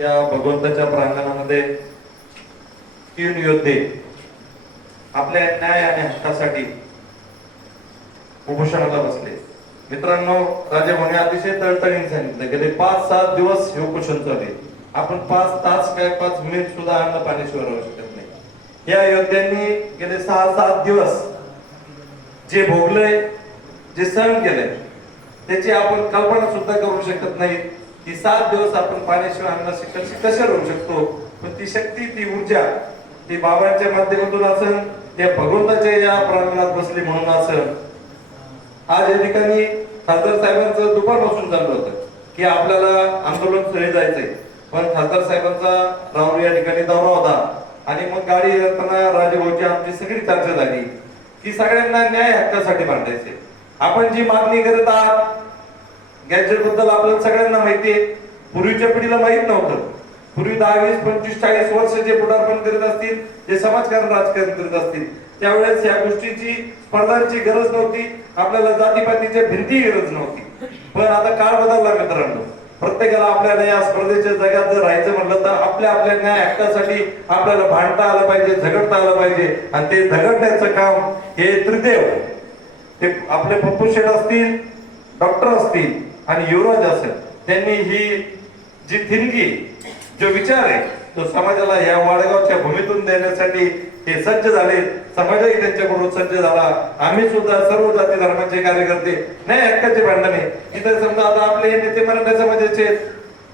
या भगवंताच्या प्रांगणामध्ये तीन योद्धे आपल्या न्याय आणि हक्कासाठी उपोषणाला बसले. मित्रांनो राजे म्हणे अतिशय तळतळीने सांगितलं गेले पाच सात दिवस हे उपोषण चालले आपण पाच तास काय पाच मिनिट सुद्धा अन्न पाण्याशिवाय राहू शकत नाही. या योद्ध्यांनी गेले सहा सात दिवस जे भोगलंय जे सहन केलंय त्याची आपण कल्पना सुद्धा करू शकत नाही. की सात दिवस आपण पाण्याशिवाय अन्न शिक्षण कशा राहू शकतो. पण ती शक्ती ती ऊर्जा ती बाबांच्या माध्यमातून असं या भगवंताच्या या प्रांगणात बसली म्हणून असं आज या ठिकाणी खासदार साहेबांचं दुपारपासून चाललं होतं की आपल्याला आंदोलन स्थळी जायचंय. पण खासदार साहेबांचा राहुल या ठिकाणी दौरा होता. आणि मग गाडी येताना राजभाऊची आमची सगळी चर्चा झाली. की सगळ्यांना न्याय हक्कासाठी मांडायचे. आपण जी मागणी करत आहात गॅजेटबद्दल आपल्याला सगळ्यांना माहिती आहे. पूर्वीच्या पिढीला माहीत नव्हतं. पूर्वी दहा वीस पंचवीस चाळीस वर्ष जे पुढारपण करीत असतील जे समाजकारण राजकारण करीत असतील त्यावेळेस या गोष्टीची स्पर्धांची गरज नव्हती. आपल्याला जातीपातीची भिंती गरज नव्हती. पण आता काळ बदलला मित्रांनो. प्रत्येकाला आपल्याला या स्पर्धेच्या जगात जर राहायचं म्हटलं तर आपल्या आपल्या न्याय हक्कासाठी आपल्याला भांडता आलं पाहिजे झगडता आलं पाहिजे. आणि ते झगडण्याचं काम हे त्रिदेव. ते आपले पप्पू शेठ असतील डॉक्टर असतील आणि युवराज असेल त्यांनी ही जी थिंकी जो विचार आहे तो समाजाला या वाडगावच्या भूमीतून देण्यासाठी हे सज्ज झाले. समाजही त्यांच्याकडून सज्ज झाला. आम्ही सुद्धा सर्व जाती धर्माचे कार्यकर्ते नाही हक्काचे भांडणे इथे समजा आता आपले हे नेते मराठा समाजाचे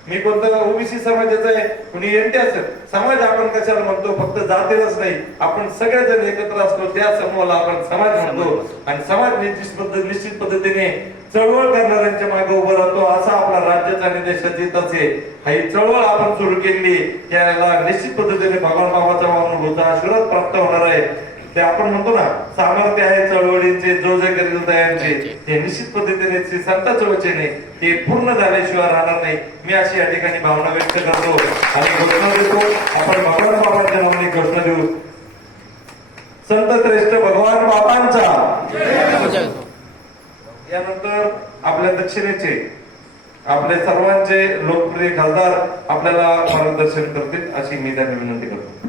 मी कोणता ओबीसी समाजाचा आहे कुणी एनटी असेल समाज आपण कशाला म्हणतो? फक्त जातीलाच नाही. आपण सगळेजण एकत्र असतो त्या समूहाला आपण समाज म्हणतो. आणि समाज निश्चित पद्धत निश्चित पद्धतीने चळवळ करणाऱ्यांच्या मागे उभं राहतो असा आपला राज्याचा आणि देशाचा आहे. हा ही चळवळ आपण सुरू केली याला निश्चित पद्धतीने भगवान बाबाचा अनुभवचा आशीर्वाद प्राप्त होणार आहे. ते आपण म्हणतो ना सामर्थ्य आहे चळवळीचे जो दयांचे ते निश्चित पद्धतीने संत चळवळीने ते पूर्ण झाल्याशिवाय राहणार नाही. मी अशी या ठिकाणी भावना व्यक्त करतो. आणि घोषणा देतो आपण भगवान बाबांच्या नावाने घोषणा देऊ. संत श्रेष्ठ भगवान बाबांचा. यानंतर आपल्या दक्षिणेचे आपले सर्वांचे लोकप्रिय खासदार आपल्याला मार्गदर्शन करतील अशी मी त्यांना विनंती करतो.